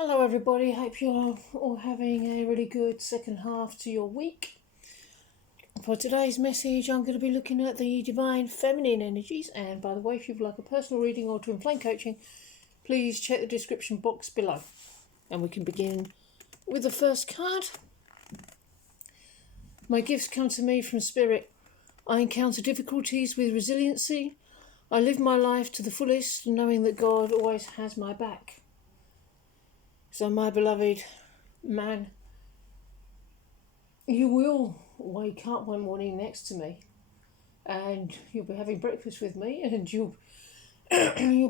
Hello everybody, hope you're all having a really good second half to your week. For today's message I'm going to be looking at the divine feminine energies, and by the way, if you'd like a personal reading or twin flame coaching, please check the description box below. And we can begin with the first card. My gifts come to me from Spirit. I encounter difficulties with resiliency. I live my life to the fullest, knowing that God always has my back. So my beloved man, you will wake up one morning next to me and you'll be having breakfast with me, and you'll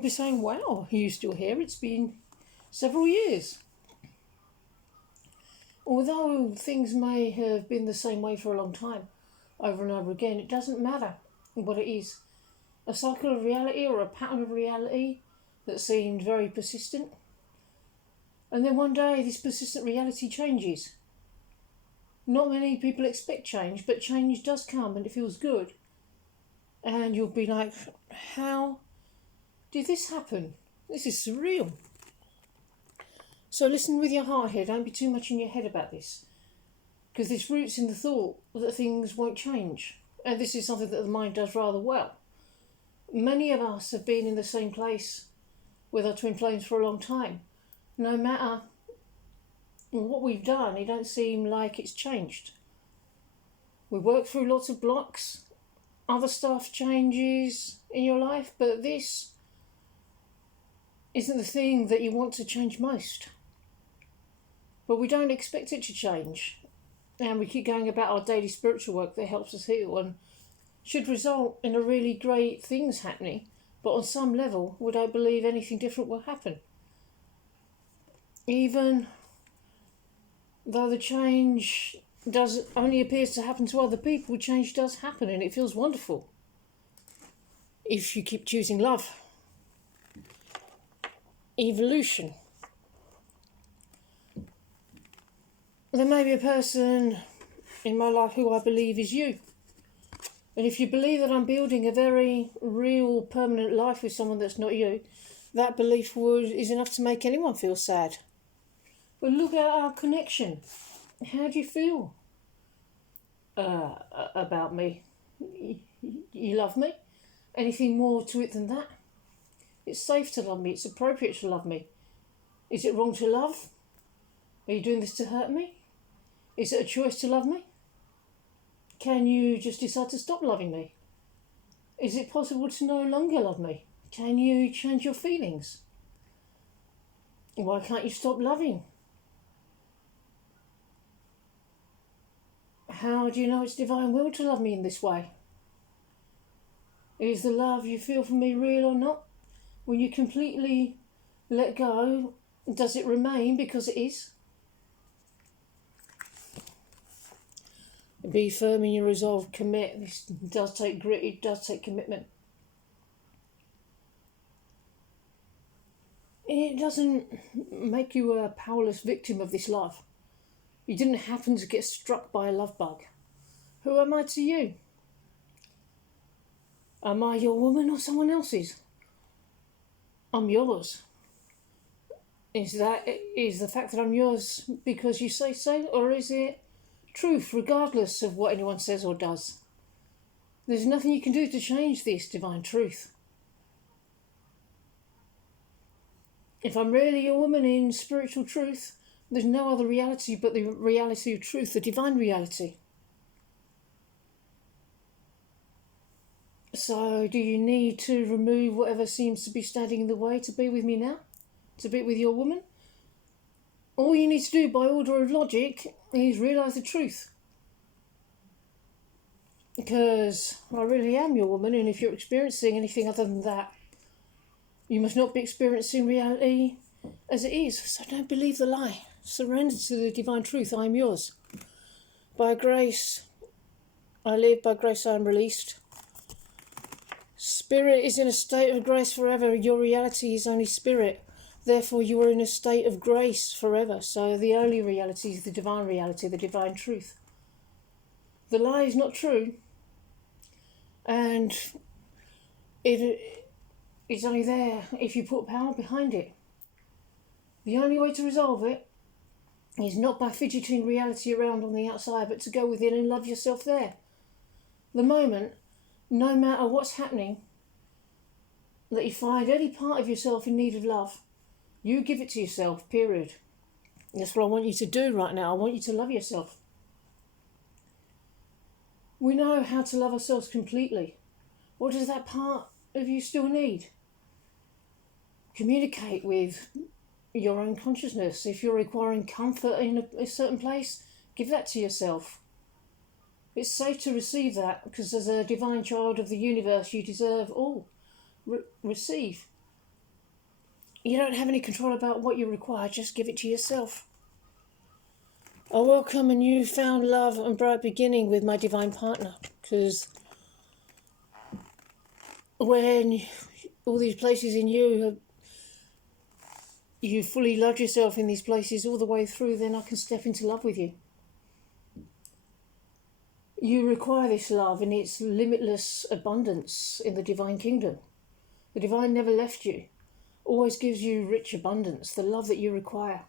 be saying, wow, are you still here? It's been several years. Although things may have been the same way for a long time, over and over again, it doesn't matter what it is. A cycle of reality or a pattern of reality that seemed very persistent. And then one day this persistent reality changes. Not many people expect change, but change does come and it feels good. And you'll be like, how did this happen? This is surreal. So listen with your heart here, don't be too much in your head about this. Because this roots in the thought that things won't change. And this is something that the mind does rather well. Many of us have been in the same place with our twin flames for a long time. No matter what we've done, it don't seem like it's changed. We work through lots of blocks, other stuff changes in your life, but this isn't the thing that you want to change most. But we don't expect it to change, and we keep going about our daily spiritual work that helps us heal and should result in a really great things happening, but on some level we don't believe anything different will happen. Even though the change only appears to happen to other people, change does happen and it feels wonderful. If you keep choosing love. Evolution. There may be a person in my life who I believe is you. And if you believe that I'm building a very real, permanent life with someone that's not you, that belief is enough to make anyone feel sad. But look at our connection. How do you feel about me? You love me? Anything more to it than that? It's safe to love me. It's appropriate to love me. Is it wrong to love? Are you doing this to hurt me? Is it a choice to love me? Can you just decide to stop loving me? Is it possible to no longer love me? Can you change your feelings? Why can't you stop loving? How do you know it's divine will to love me in this way? Is the love you feel for me real or not? When you completely let go, does it remain because it is? Be firm in your resolve, commit. This does take grit, it does take commitment. It doesn't make you a powerless victim of this love. You didn't happen to get struck by a love bug. Who am I to you? Am I your woman or someone else's? I'm yours. Is the fact that I'm yours because you say so, or is it truth regardless of what anyone says or does? There's nothing you can do to change this divine truth. If I'm really your woman in spiritual truth, there's no other reality but the reality of truth, the divine reality. So do you need to remove whatever seems to be standing in the way to be with me now? To be with your woman? All you need to do by order of logic is realise the truth. Because I really am your woman, and if you're experiencing anything other than that, you must not be experiencing reality as it is. So don't believe the lie. Surrender to the divine truth. I am yours. By grace I live, by grace I am released. Spirit is in a state of grace forever. Your reality is only spirit. Therefore you are in a state of grace forever. So the only reality is the divine reality, the divine truth. The lie is not true. And it is only there if you put power behind it. The only way to resolve it is not by fidgeting reality around on the outside, but to go within and love yourself there. The moment, no matter what's happening, that you find any part of yourself in need of love, you give it to yourself, period. That's what I want you to do right now. I want you to love yourself. We know how to love ourselves completely. What does that part of you still need? Communicate with your own consciousness. If you're requiring comfort in a certain place, give that to yourself. It's safe to receive that, because as a divine child of the universe, you deserve all. Receive. You don't have any control about what you require, just give it to yourself. I welcome a newfound love and bright beginning with my divine partner, because when all these places in you, you fully love yourself in these places all the way through, then I can step into love with you. You require this love in its limitless abundance in the divine kingdom. The divine never left you, always gives you rich abundance, the love that you require.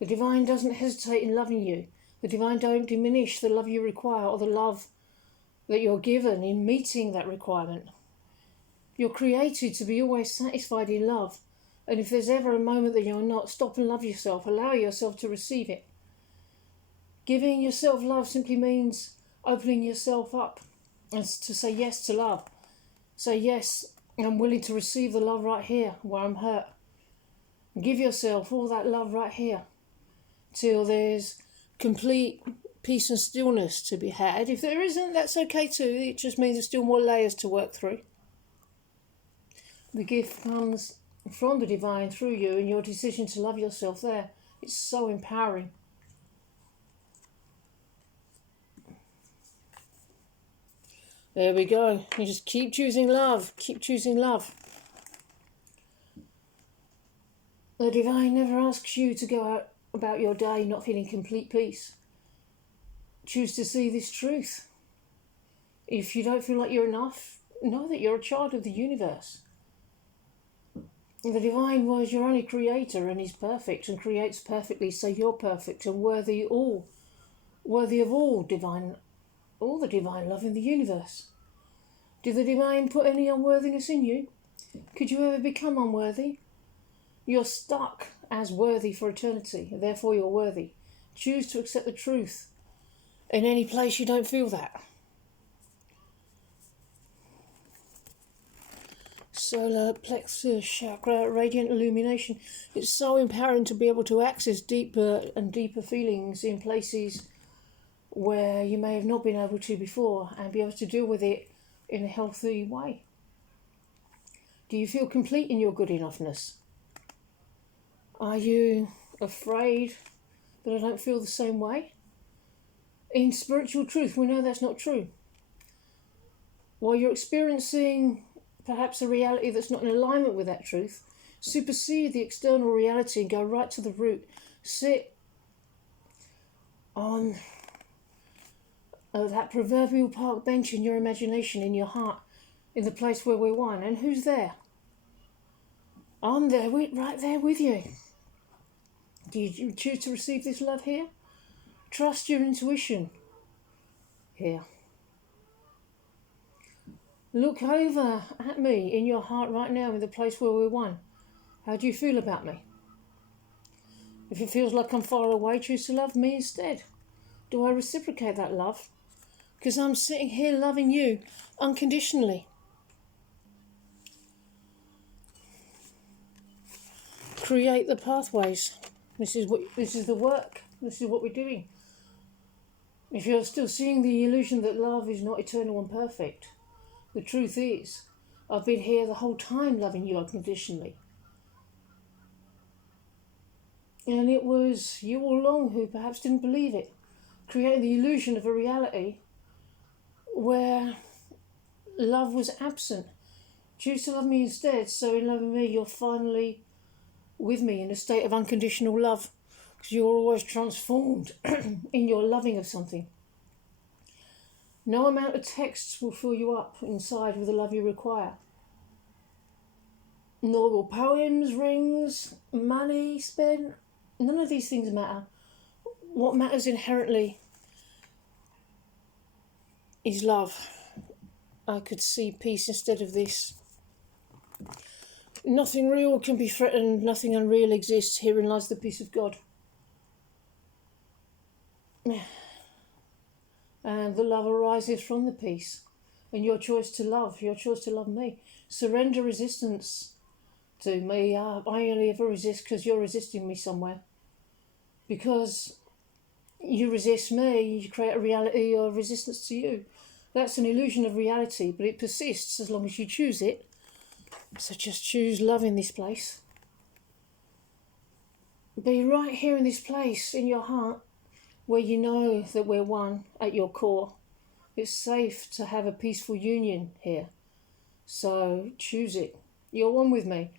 The divine doesn't hesitate in loving you. The divine don't diminish the love you require or the love that you're given in meeting that requirement. You're created to be always satisfied in love. And if there's ever a moment that you're not, stop and love yourself. Allow yourself to receive it. Giving yourself love simply means opening yourself up and to say yes to love. Say yes, I'm willing to receive the love right here where I'm hurt. Give yourself all that love right here till there's complete peace and stillness to be had. If there isn't, that's okay too. It just means there's still more layers to work through. The gift comes from the divine through you and your decision to love yourself there. It's so empowering. There we go. You just keep choosing love. Keep choosing love. The divine never asks you to go out about your day not feeling complete peace. Choose to see this truth. If you don't feel like you're enough, know that you're a child of the universe. The divine was your only creator and is perfect and creates perfectly, so you're perfect and worthy of all the divine love in the universe. Did the divine put any unworthiness in you? Could you ever become unworthy? You're stuck as worthy for eternity, and therefore you're worthy. Choose to accept the truth in any place you don't feel that. Solar plexus chakra, radiant illumination. It's so empowering to be able to access deeper and deeper feelings in places where you may have not been able to before and be able to deal with it in a healthy way. Do you feel complete in your good enoughness? Are you afraid that I don't feel the same way? In spiritual truth, we know that's not true. While you're experiencing perhaps a reality that's not in alignment with that truth, supersede the external reality and go right to the root. Sit on that proverbial park bench in your imagination, in your heart, in the place where we're one. And who's there? I'm there, right there with you. Do you choose to receive this love here? Trust your intuition here. Look over at me in your heart right now in the place where we're one. How do you feel about me? If it feels like I'm far away, choose to love me instead. Do I reciprocate that love? Because I'm sitting here loving you unconditionally. Create the pathways. This is the work. This is what we're doing. If you're still seeing the illusion that love is not eternal and perfect, the truth is, I've been here the whole time loving you unconditionally. And it was you all along who perhaps didn't believe it, creating the illusion of a reality where love was absent. Choose to love me instead, so in loving me you're finally with me in a state of unconditional love, because you're always transformed in your loving of something. No amount of texts will fill you up inside with the love you require. nor will poems, rings, money spent. None of these things matter. What matters inherently is love. I could see peace instead of this. Nothing real can be threatened, nothing unreal exists. Herein lies the peace of God. And the love arises from the peace. And your choice to love me. Surrender resistance to me. I only ever resist because you're resisting me somewhere. Because you resist me, you create a reality of resistance to you. That's an illusion of reality, but it persists as long as you choose it. So just choose love in this place. Be right here in this place, in your heart, where you know that we're one at your core. It's safe to have a peaceful union here. So choose it. You're one with me,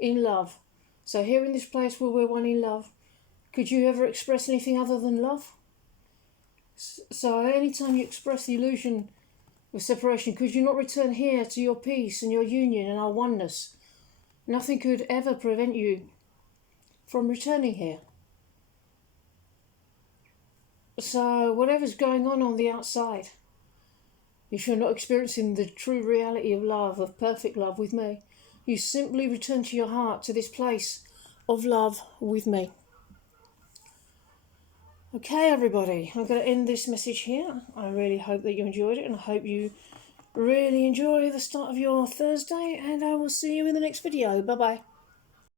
in love. So here in this place where we're one in love, could you ever express anything other than love? So anytime you express the illusion of separation, could you not return here to your peace and your union and our oneness? Nothing could ever prevent you from returning here. So whatever's going on the outside, if you're not experiencing the true reality of love, of perfect love with me, you simply return to your heart, to this place of love with me. Okay, everybody, I'm going to end this message here. I really hope that you enjoyed it, and I hope you really enjoy the start of your Thursday, and I will see you in the next video. Bye-bye.